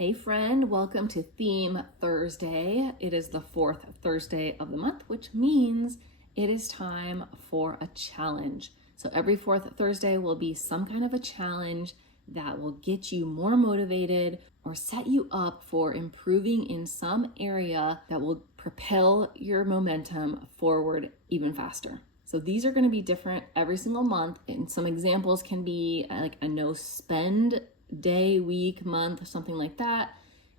Hey friend, welcome to Theme Thursday. It is the fourth Thursday of the month, which means it is time for a challenge. So every fourth Thursday will be some kind of a challenge that will get you more motivated or set you up for improving in some area that will propel your momentum forward even faster. So these are going to be different every single month, and some examples can be like a no spend day, week, month, something like that.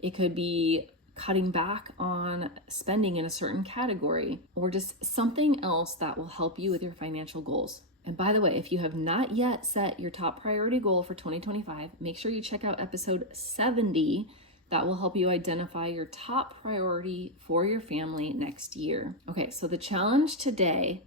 It could be cutting back on spending in a certain category, or just something else that will help you with your financial goals. And by the way, if you have not yet set your top priority goal for 2025, make sure you check out episode 70. That will help you identify your top priority for your family next year. Okay, so the challenge today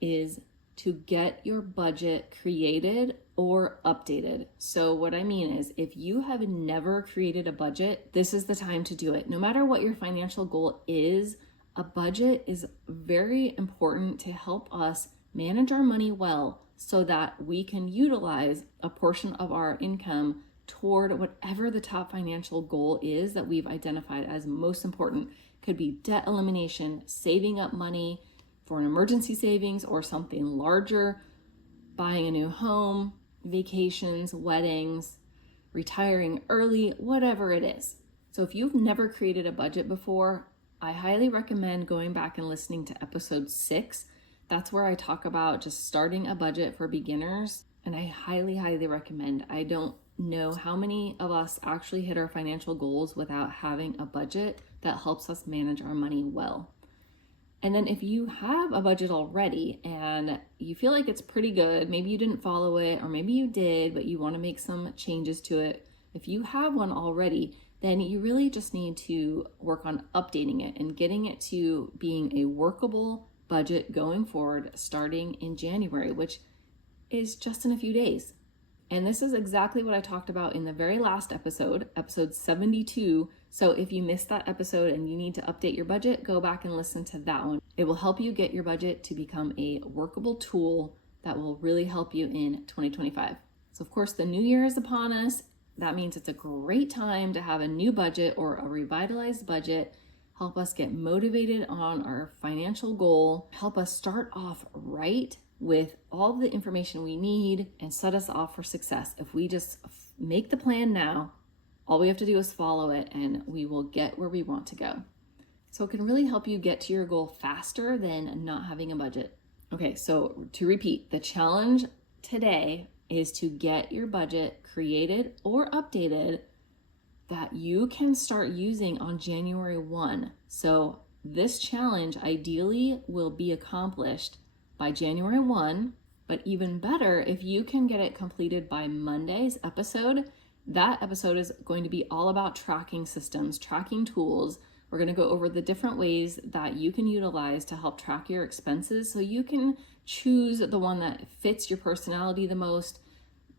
is to get your budget created or updated. So what I mean is, if you have never created a budget, this is the time to do it. No matter what your financial goal is, a budget is very important to help us manage our money well so that we can utilize a portion of our income toward whatever the top financial goal is that we've identified as most important. Could be debt elimination, saving up money for an emergency savings or something larger, buying a new home, vacations, weddings, retiring early, whatever it is. So if you've never created a budget before, I highly recommend going back and listening to episode 6. That's where I talk about just starting a budget for beginners. And I highly recommend. I don't know how many of us actually hit our financial goals without having a budget that helps us manage our money well. And then if you have a budget already and you feel like it's pretty good, maybe you didn't follow it, or maybe you did, but you want to make some changes to it. If you have one already, then you really just need to work on updating it and getting it to being a workable budget going forward, starting in January, which is just in a few days. And this is exactly what I talked about in the very last episode, episode 72. So if you missed that episode and you need to update your budget, go back and listen to that one. It will help you get your budget to become a workable tool that will really help you in 2025. So of course, the new year is upon us. That means it's a great time to have a new budget or a revitalized budget, help us get motivated on our financial goal, help us start off right with all the information we need and set us off for success. If we just make the plan now, all we have to do is follow it and we will get where we want to go. So it can really help you get to your goal faster than not having a budget. Okay, so to repeat, the challenge today is to get your budget created or updated that you can start using on January 1. So this challenge ideally will be accomplished by January 1, but even better if you can get it completed by Monday's episode. That episode is going to be all about tracking systems, tracking tools. We're going to go over the different ways that you can utilize to help track your expenses so you can choose the one that fits your personality the most,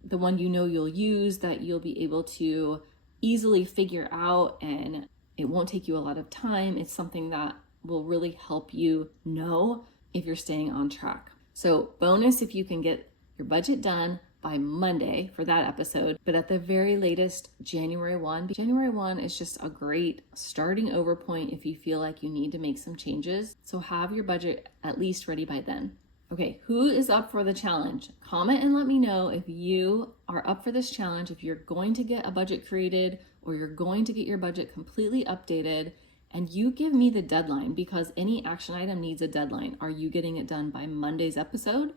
the one you know you'll use, that you'll be able to easily figure out, and it won't take you a lot of time. It's something that will really help you know if you're staying on track. So bonus if you can get your budget done by Monday for that episode, but at the very latest, January 1. January 1 is just a great starting over point if you feel like you need to make some changes. So have your budget at least ready by then. Okay, who is up for the challenge? Comment and let me know if you are up for this challenge, if you're going to get a budget created or you're going to get your budget completely updated. And you give me the deadline, because any action item needs a deadline. Are you getting it done by Monday's episode,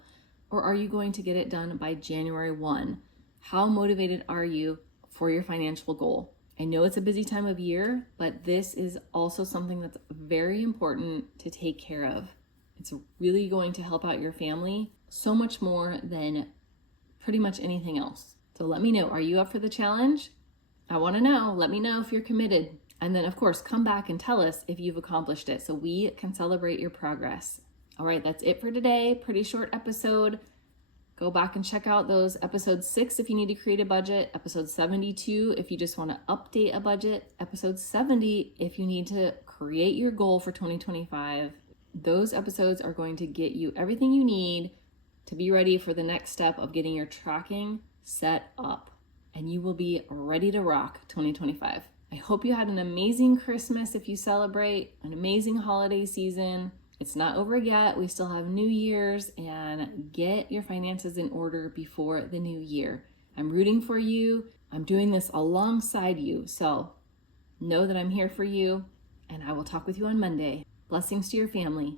or are you going to get it done by January 1? How motivated are you for your financial goal? I know it's a busy time of year, but this is also something that's very important to take care of. It's really going to help out your family so much more than pretty much anything else. So let me know, are you up for the challenge? I want to know. Let me know if you're committed. And then, of course, come back and tell us if you've accomplished it so we can celebrate your progress. All right, that's it for today. Pretty short episode. Go back and check out those episode 6 if you need to create a budget, episode 72 if you just want to update a budget, episode 70 if you need to create your goal for 2025. Those episodes are going to get you everything you need to be ready for the next step of getting your tracking set up, and you will be ready to rock 2025. I hope you had an amazing Christmas if you celebrate, an amazing holiday season. It's not over yet. We still have New Year's, and get your finances in order before the new year. I'm rooting for you. I'm doing this alongside you. So know that I'm here for you, and I will talk with you on Monday. Blessings to your family.